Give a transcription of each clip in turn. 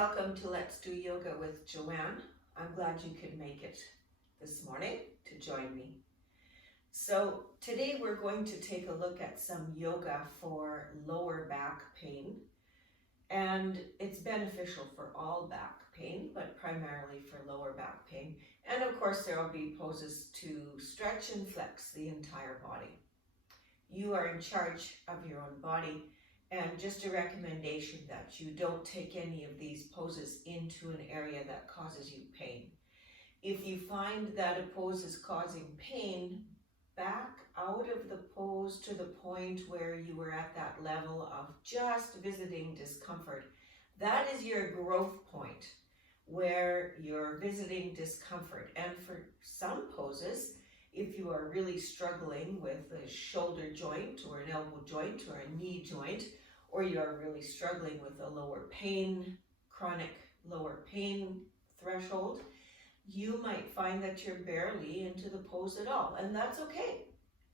Welcome to Let's Do Yoga with Joanne. I'm glad you could make it this morning to join me. So today we're going to take a look at some yoga for lower back pain. And it's beneficial for all back pain, but primarily for lower back pain. And of course there will be poses to stretch and flex the entire body. You are in charge of your own body. And just a recommendation that you don't take any of these poses into an area that causes you pain. If you find that a pose is causing pain, back out of the pose to the point where you were at that level of just visiting discomfort. That is your growth point where you're visiting discomfort. And for some poses, if you are really struggling with a shoulder joint or an elbow joint or a knee joint, or you're really struggling with a lower pain, chronic lower pain threshold, you might find that you're barely into the pose at all. And that's okay.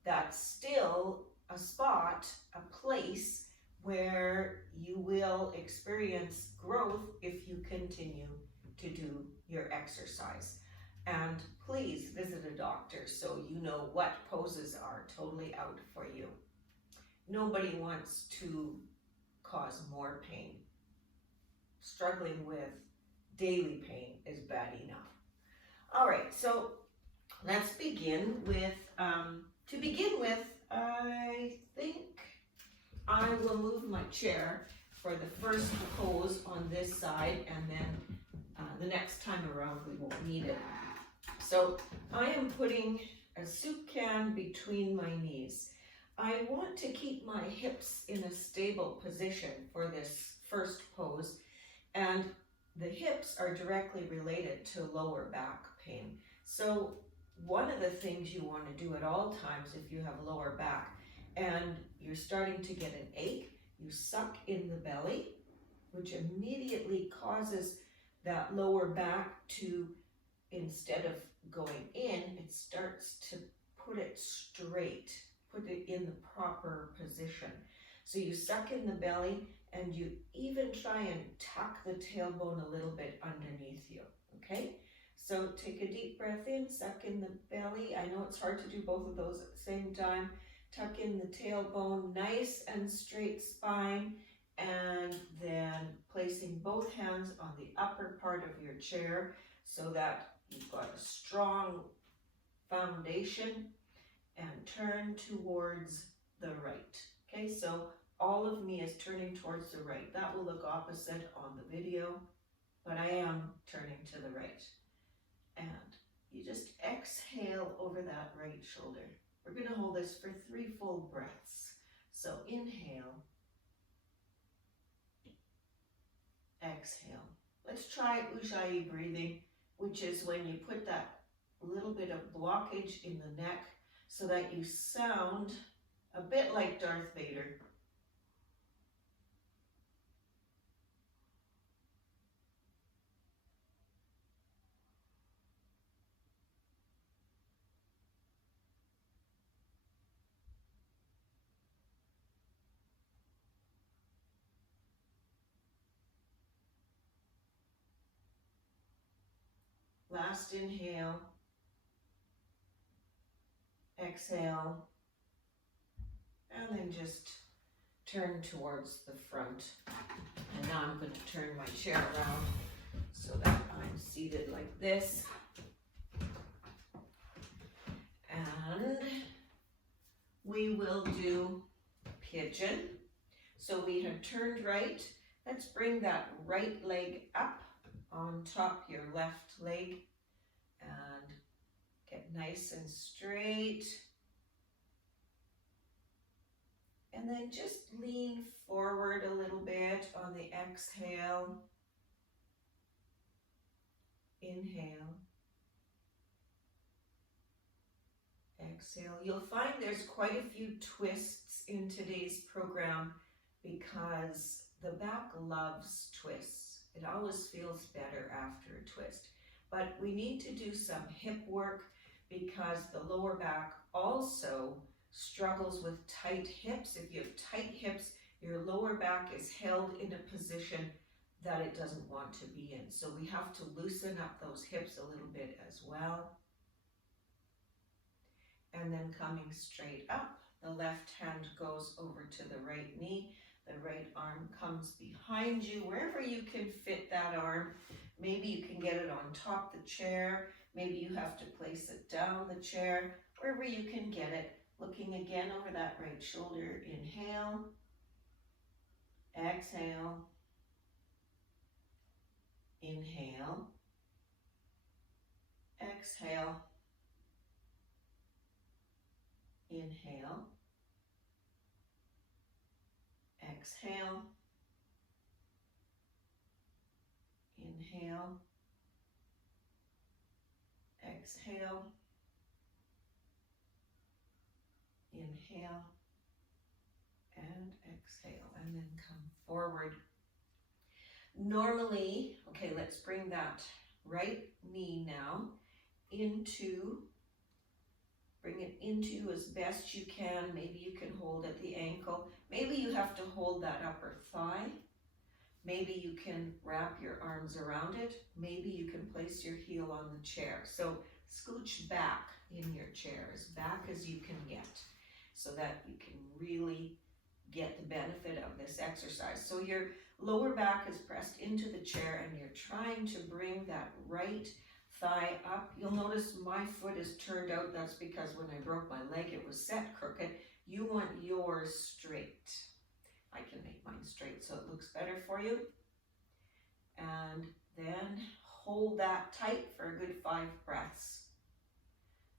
That's still a spot, a place where you will experience growth if you continue to do your exercise. And please visit a doctor so you know what poses are totally out for you. Nobody wants to cause more pain. Struggling with daily pain is bad enough. All right, so let's begin with, I think I will move my chair for the first pose on this side, and then the next time around we won't need it. So I am putting a soup can between my knees. I want to keep my hips in a stable position for this first pose, and the hips are directly related to lower back pain. So one of the things you want to do at all times if you have lower back and you're starting to get an ache, you suck in the belly, which immediately causes that lower back to, instead of going in, it starts to put it straight. Put it in the proper position. So you suck in the belly and you even try and tuck the tailbone a little bit underneath you, okay? So take a deep breath in, suck in the belly. I know it's hard to do both of those at the same time. Tuck in the tailbone, nice and straight spine, and then placing both hands on the upper part of your chair so that you've got a strong foundation, and turn towards the right. Okay, so all of me is turning towards the right. That will look opposite on the video, but I am turning to the right. And you just exhale over that right shoulder. We're going to hold this for 3 full breaths. So inhale, exhale. Let's try Ujjayi breathing, which is when you put that little bit of blockage in the neck so that you sound a bit like Darth Vader. Last inhale. Exhale, and then just turn towards the front. And now I'm going to turn my chair around so that I'm seated like this. And we will do pigeon. So we have turned right. Let's bring that right leg up on top your left leg. And get nice and straight. And then just lean forward a little bit on the exhale. Inhale. Exhale. You'll find there's quite a few twists in today's program because the back loves twists. It always feels better after a twist. But we need to do some hip work because the lower back also struggles with tight hips. If you have tight hips, your lower back is held in a position that it doesn't want to be in. So we have to loosen up those hips a little bit as well. And then coming straight up, the left hand goes over to the right knee. The right arm comes behind you, wherever you can fit that arm. Maybe you can get it on top the chair. Maybe you have to place it down the chair, wherever you can get it. Looking again over that right shoulder. Inhale, exhale, inhale, exhale, inhale, exhale, inhale, exhale, inhale, and exhale, and then come forward. Normally, okay, let's bring that right knee now bring it into as best you can. Maybe you can hold at the ankle. Maybe you have to hold that upper thigh. Maybe you can wrap your arms around it. Maybe you can place your heel on the chair. So scooch back in your chair, as back as you can get, so that you can really get the benefit of this exercise. So your lower back is pressed into the chair and you're trying to bring that right thigh up. You'll notice my foot is turned out. That's because when I broke my leg, it was set crooked. You want yours straight. I can make mine straight so it looks better for you. And then hold that tight for a good 5 breaths.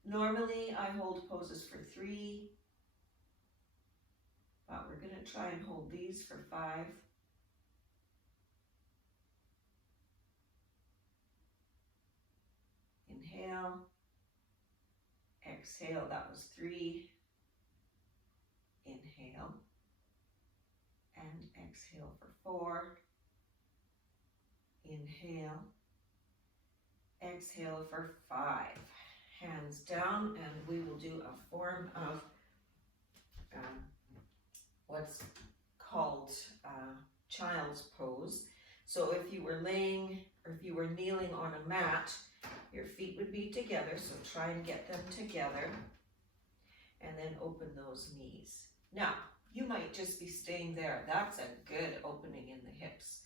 Normally I hold poses for 3, but we're going to try and hold these for 5. Inhale, exhale, that was 3. Inhale, and exhale for 4. Inhale, exhale for 5. Hands down, and we will do a form of what's called child's pose. So if you were laying, or if you were kneeling on a mat, your feet would be together, so try and get them together, and then open those knees. Now, you might just be staying there. That's a good opening in the hips.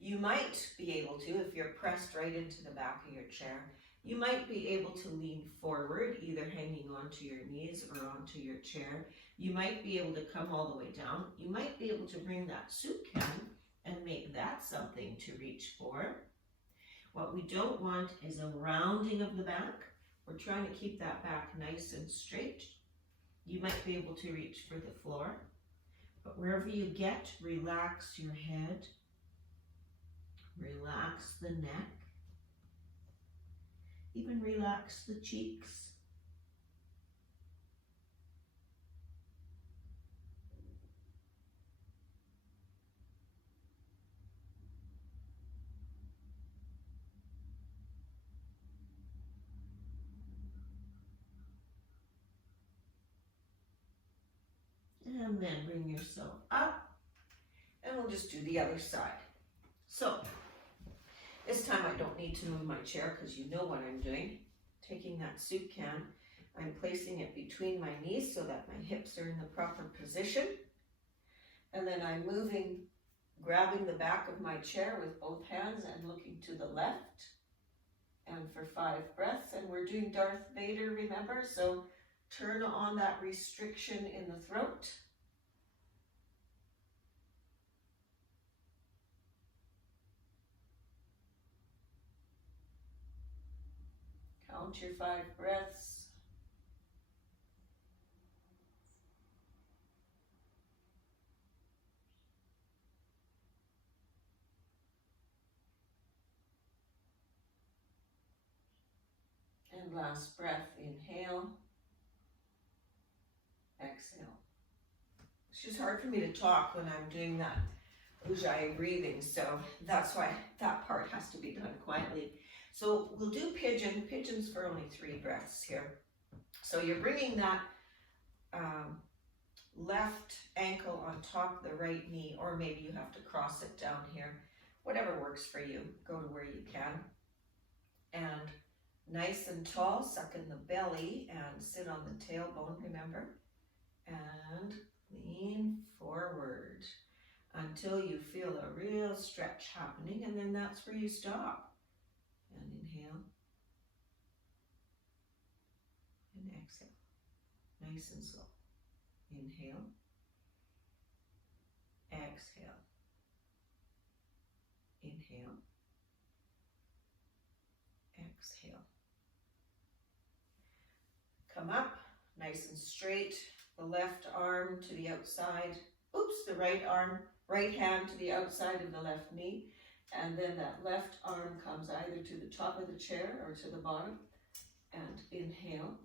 You might be able to, if you're pressed right into the back of your chair, you might be able to lean forward, either hanging onto your knees or onto your chair. You might be able to come all the way down. You might be able to bring that soup can and make that something to reach for. What we don't want is a rounding of the back. We're trying to keep that back nice and straight. You might be able to reach for the floor, but wherever you get, relax your head, relax the neck, even relax the cheeks. And then bring yourself up, and we'll just do the other side. So this time I don't need to move my chair because you know what I'm doing. Taking that soup can, I'm placing it between my knees so that my hips are in the proper position. And then I'm moving, grabbing the back of my chair with both hands and looking to the left. And for 5 breaths, and we're doing Darth Vader, remember? So turn on that restriction in the throat. Count your 5 breaths. And last breath, inhale, exhale. It's just hard for me to talk when I'm doing that ujjayi breathing, so that's why that part has to be done quietly. So we'll do pigeons for only 3 breaths here. So you're bringing that left ankle on top of the right knee, or maybe you have to cross it down here. whatever works for you. Go to where you can. And nice and tall, suck in the belly and sit on the tailbone, remember? And lean forward until you feel a real stretch happening, and then that's where you stop. And inhale and exhale, nice and slow. Inhale, exhale, inhale, exhale. Come up, nice and straight, the left arm to the outside, the right hand to the outside of the left knee, and then that left arm comes either to the top of the chair or to the bottom, and inhale.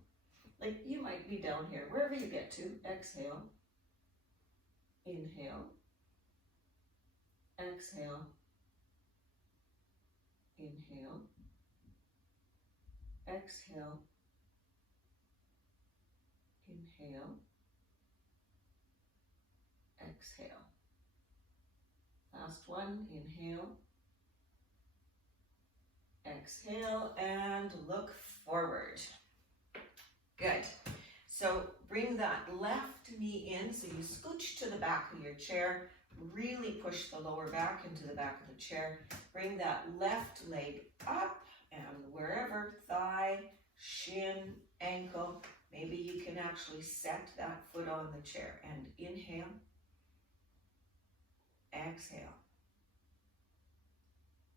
Like you might be down here, wherever you get to, exhale, inhale, exhale, inhale, exhale, inhale, exhale. Last one, inhale, exhale, and look forward. Good. So bring that left knee in, so you scooch to the back of your chair, really push the lower back into the back of the chair. Bring that left leg up, and wherever, thigh, shin, ankle, maybe you can actually set that foot on the chair. And inhale, exhale,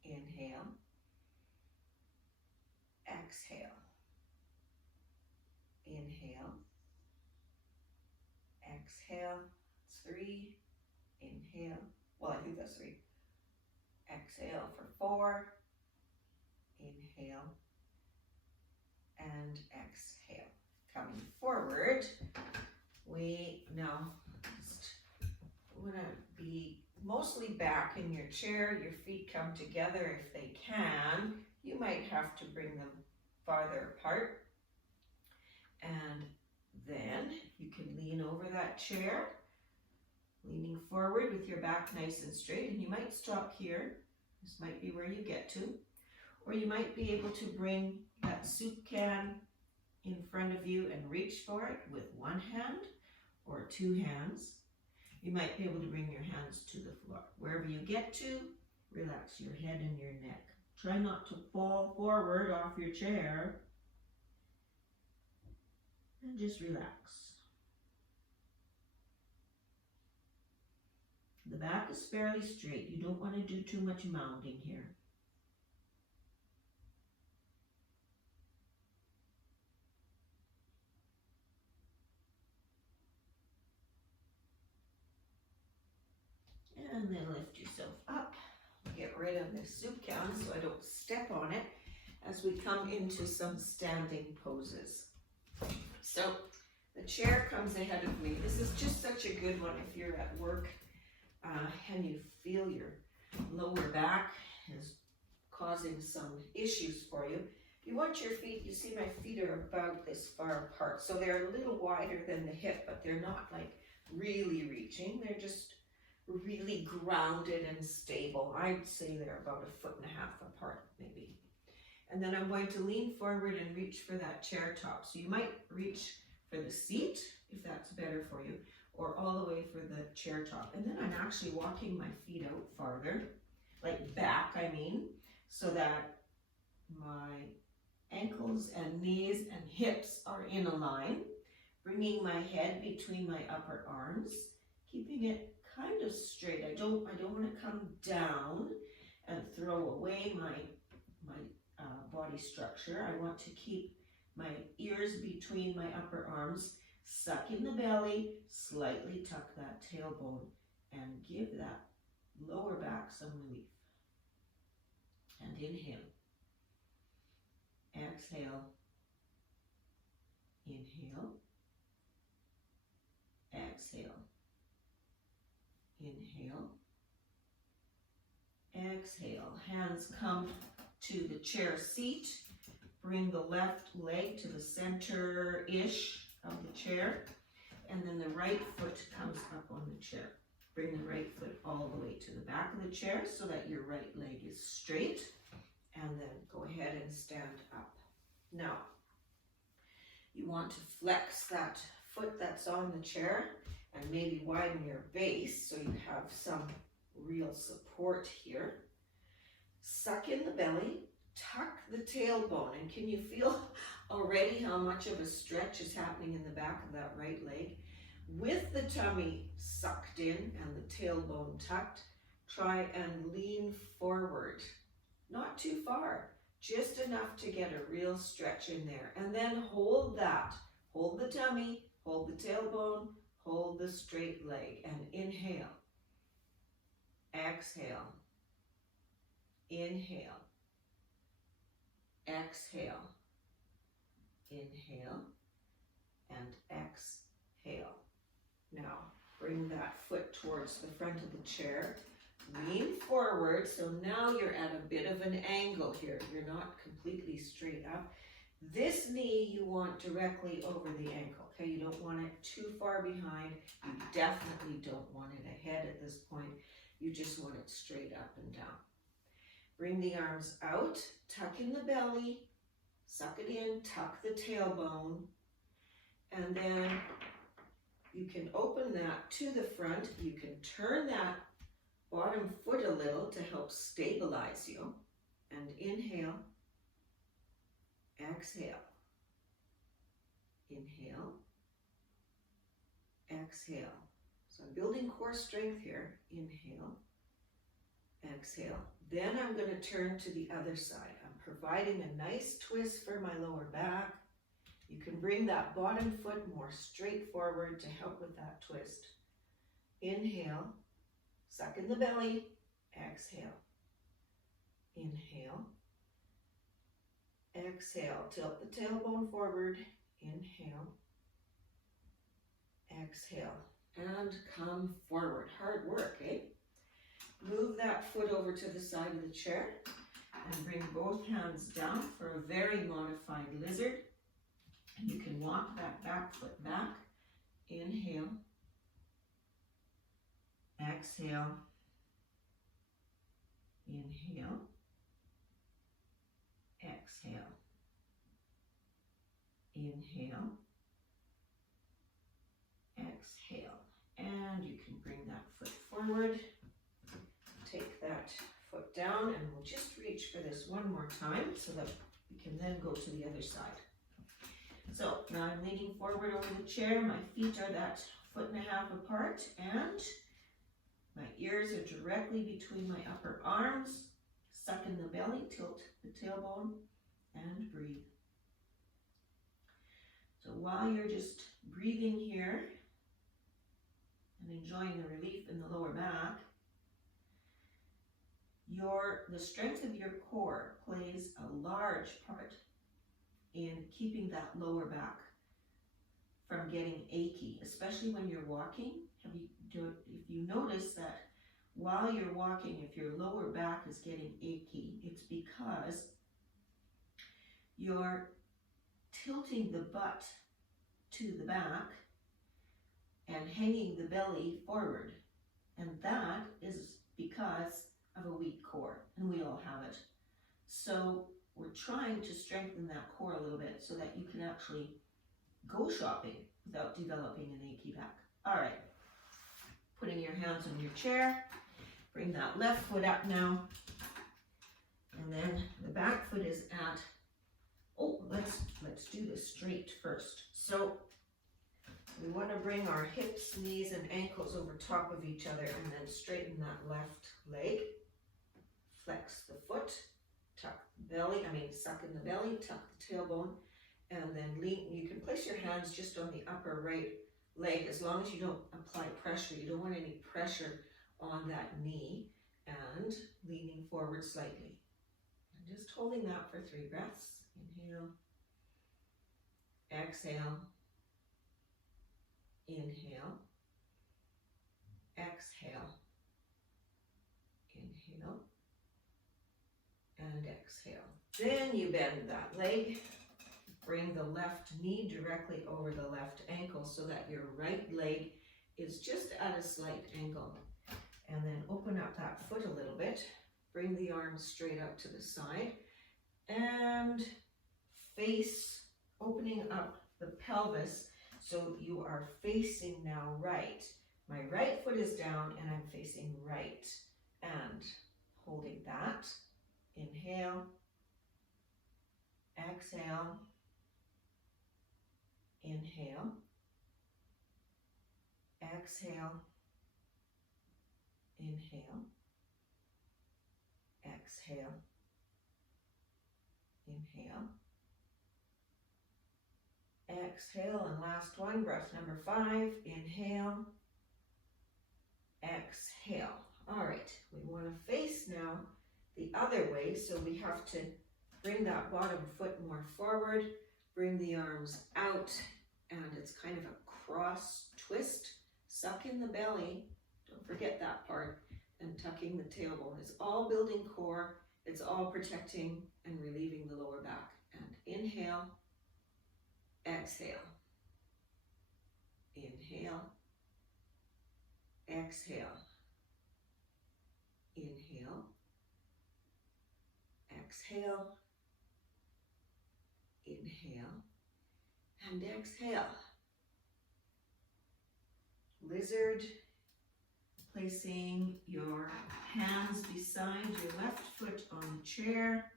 inhale, exhale, inhale, exhale. It's 3, inhale, well, I think that's 3. Exhale for 4, inhale, and exhale. Coming forward, we now want to be mostly back in your chair. Your feet come together if they can. You might have to bring them farther apart. And then you can lean over that chair, leaning forward with your back nice and straight. And you might stop here. This might be where you get to. Or you might be able to bring that soup can in front of you and reach for it with one hand or 2 hands. You might be able to bring your hands to the floor. Wherever you get to, relax your head and your neck. Try not to fall forward off your chair. And just relax. The back is fairly straight. You don't want to do too much mounding here. And then lift yourself up. Get rid of this soup can so I don't step on it as we come into some standing poses. So the chair comes ahead of me. This is just such a good one if you're at work and you feel your lower back is causing some issues for you. You want your feet, you see my feet are about this far apart. So they're a little wider than the hip, but they're not like really reaching. They're just really grounded and stable. I'd say they're about 1.5 feet apart maybe. And then I'm going to lean forward and reach for that chair top. So you might reach for the seat if that's better for you, or all the way for the chair top. And then I'm actually walking my feet out farther, like back I mean, so that my ankles and knees and hips are in a line, bringing my head between my upper arms, keeping it kind of straight. I don't want to come down and throw away my body structure. I want to keep my ears between my upper arms, suck in the belly, slightly tuck that tailbone, and give that lower back some relief. And inhale, exhale, inhale, exhale, inhale, exhale. Hands come to the chair seat. Bring the left leg to the center-ish of the chair, and then the right foot comes up on the chair. Bring the right foot all the way to the back of the chair so that your right leg is straight, and then go ahead and stand up. Now, you want to flex that foot that's on the chair and maybe widen your base so you have some real support here. Suck in the belly, tuck the tailbone, and can you feel already how much of a stretch is happening in the back of that right leg? With the tummy sucked in and the tailbone tucked, try and lean forward. Not too far, just enough to get a real stretch in there. And then hold that. Hold the tummy, hold the tailbone, hold the straight leg, and inhale. Exhale. Inhale. Exhale. Inhale. And exhale. Now, bring that foot towards the front of the chair. Lean forward, so now you're at a bit of an angle here. You're not completely straight up. This knee you want directly over the ankle, okay? You don't want it too far behind. You definitely don't want it ahead at this point. You just want it straight up and down. Bring the arms out, tuck in the belly, suck it in, tuck the tailbone, and then you can open that to the front. You can turn that bottom foot a little to help stabilize you. And inhale, exhale, inhale, exhale. So I'm building core strength here. Inhale, exhale. Then I'm going to turn to the other side. I'm providing a nice twist for my lower back. You can bring that bottom foot more straight forward to help with that twist. Inhale, suck in the belly, exhale. Inhale, exhale, tilt the tailbone forward, inhale, exhale, and come forward. Hard work, eh? Move that foot over to the side of the chair and bring both hands down for a very modified lizard. You can walk that back foot back. Inhale, exhale, inhale, exhale, inhale, exhale. And you can bring that foot forward. Take that foot down, and we'll just reach for this one more time so that we can then go to the other side. So now I'm leaning forward over the chair. My feet are that 1.5 feet apart, and my ears are directly between my upper arms. Suck in the belly, tilt the tailbone, and breathe. So while you're just breathing here and enjoying the relief in the lower back, the strength of your core plays a large part in keeping that lower back from getting achy, especially when you're walking. If you notice that while you're walking, if your lower back is getting achy, it's because you're tilting the butt to the back and hanging the belly forward. And that is because of a weak core, and we all have it. So we're trying to strengthen that core a little bit so that you can actually go shopping without developing an achy back. All right, putting your hands on your chair, bring that left foot up now, and then the back foot is at, let's do the straight first. So we want to bring our hips, knees, and ankles over top of each other and then straighten that left leg. Flex the foot, suck in the belly, tuck the tailbone, and then lean. You can place your hands just on the upper right leg as long as you don't apply pressure. You don't want any pressure on that knee, and leaning forward slightly. And just holding that for 3 breaths. Inhale, exhale, inhale, exhale, inhale, and exhale. Then you bend that leg, bring the left knee directly over the left ankle so that your right leg is just at a slight angle. And then open up that foot a little bit. Bring the arms straight out to the side and face, opening up the pelvis so you are facing now right. My right foot is down and I'm facing right. And holding that. Inhale, exhale, inhale, exhale, inhale, exhale, inhale, exhale, and last one, breath number 5, inhale, exhale. All right, we want to face now the other way, so we have to bring that bottom foot more forward, bring the arms out, and it's kind of a cross twist. Suck in the belly, don't forget that part, and tucking the tailbone. It's all building core, it's all protecting and relieving the lower back. And inhale, exhale, inhale, exhale, inhale, exhale, inhale, and exhale. Lizard, placing your hands beside your left foot on the chair,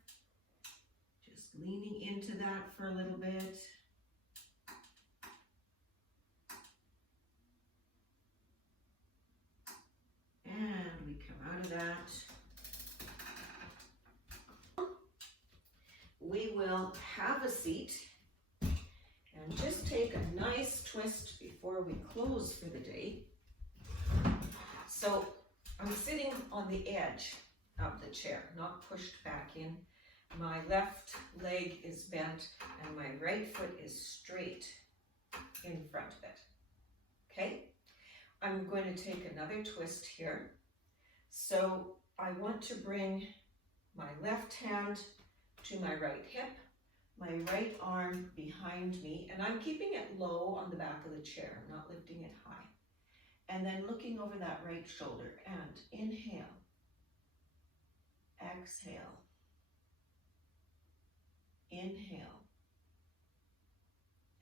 just leaning into that for a little bit. And we come out of that. We will have a seat and just take a nice twist before we close for the day. So I'm sitting on the edge of the chair, not pushed back in. My left leg is bent and my right foot is straight in front of it. Okay? I'm going to take another twist here. So I want to bring my left hand to my right hip, my right arm behind me, and I'm keeping it low on the back of the chair, not lifting it high. And then looking over that right shoulder, and inhale, exhale, inhale,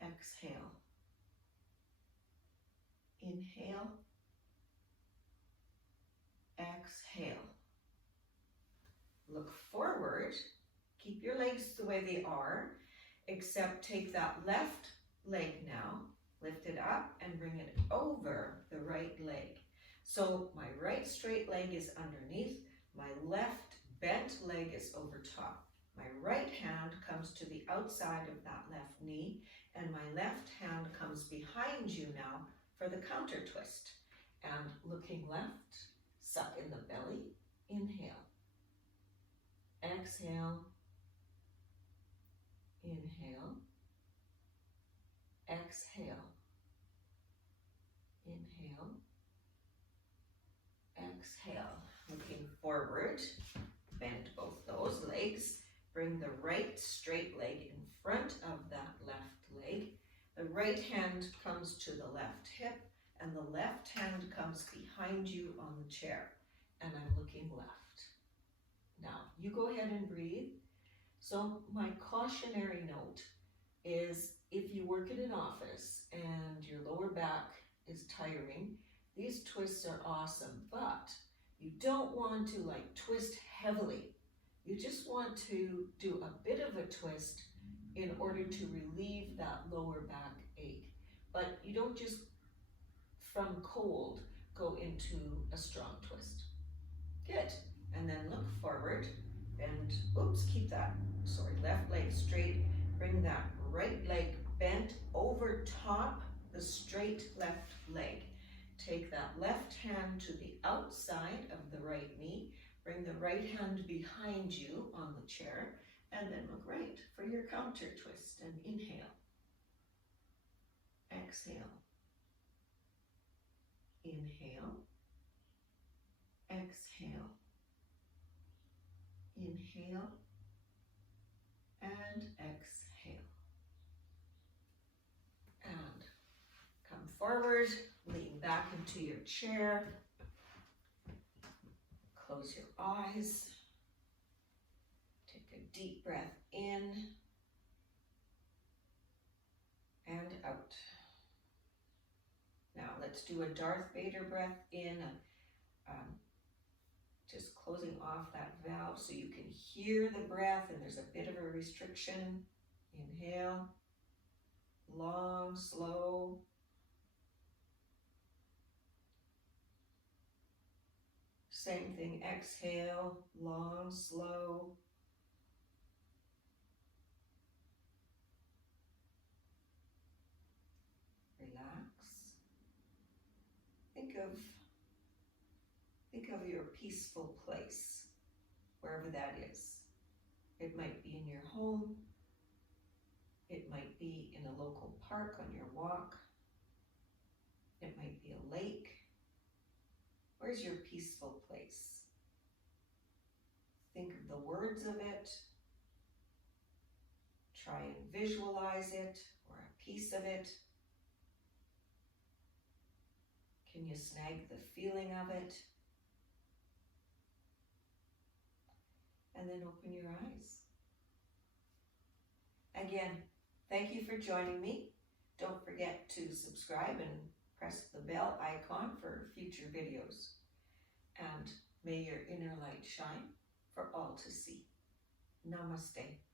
exhale, inhale, exhale. Look forward, keep your legs the way they are, except take that left leg now, lift it up and bring it over the right leg. So my right straight leg is underneath, my left bent leg is over top. My right hand comes to the outside of that left knee, and my left hand comes behind you now for the counter twist. And looking left, suck in the belly, inhale, exhale, inhale, exhale, inhale, exhale. Looking forward, bend both those legs, bring the right straight leg in front of that left leg. The right hand comes to the left hip and the left hand comes behind you on the chair, and I'm looking left. Now, you go ahead and breathe. So my cautionary note is if you work in an office and your lower back is tiring, these twists are awesome, but you don't want to like twist heavily. You just want to do a bit of a twist in order to relieve that lower back ache. But you don't just from cold go into a strong twist. Good. And then look forward and keep that, left leg straight. Bring that right leg bent over top the straight left leg. Take that left hand to the outside of the right knee. Bring the right hand behind you on the chair, and then look right for your counter twist. And inhale, exhale, inhale, exhale, inhale, and exhale. And come forward, lean back into your chair. close your eyes. Take a deep breath in and out. Now let's do a Darth Vader breath in, just closing off that valve so you can hear the breath and there's a bit of a restriction. Inhale, long, slow. Same thing, exhale, long, slow. Relax. Think of your peaceful place, wherever that is. It might be in your home. It might be in a local park on your walk. It might be a lake. Where's your peaceful place? Think of the words of it. Try and visualize it or a piece of it. Can you snag the feeling of it? And then open your eyes. Again, thank you for joining me. Don't forget to subscribe and press the bell icon for future videos. And may your inner light shine for all to see. Namaste.